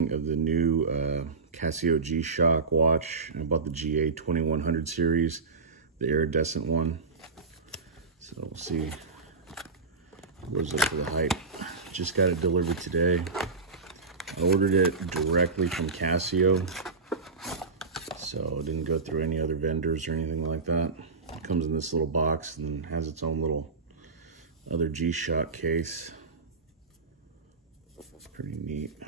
Of the new Casio G-Shock watch. I bought the GA-2100 series, the iridescent one. So we'll see what it's up for the hype. Just got it delivered today. I ordered it directly from Casio, so it didn't go through any other vendors or anything like that. It comes in this little box and has its own little other G-Shock case. Pretty neat.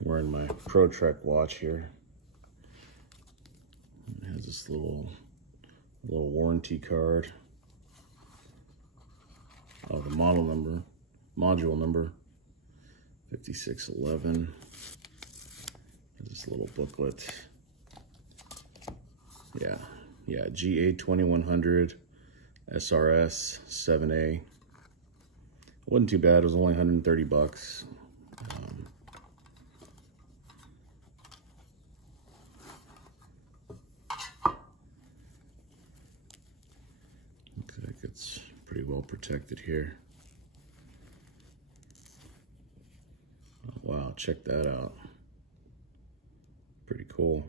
Wearing my Pro Trek watch here. It has this little warranty card. Oh, the module number 5611. There's this little booklet. Yeah, GA-2100SRS 7A. It wasn't too bad. It was only 130 bucks. Looks like it's pretty well protected here. Oh, wow, check that out. Pretty cool.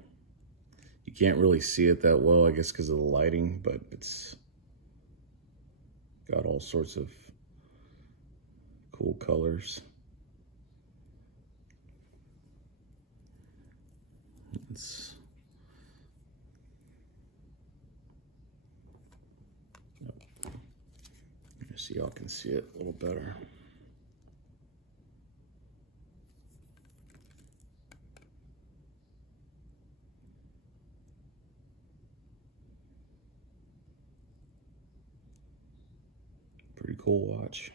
You can't really see it that well, I guess, because of the lighting, but it's got all sorts of cool colors. So y'all can see it a little better. Pretty cool watch.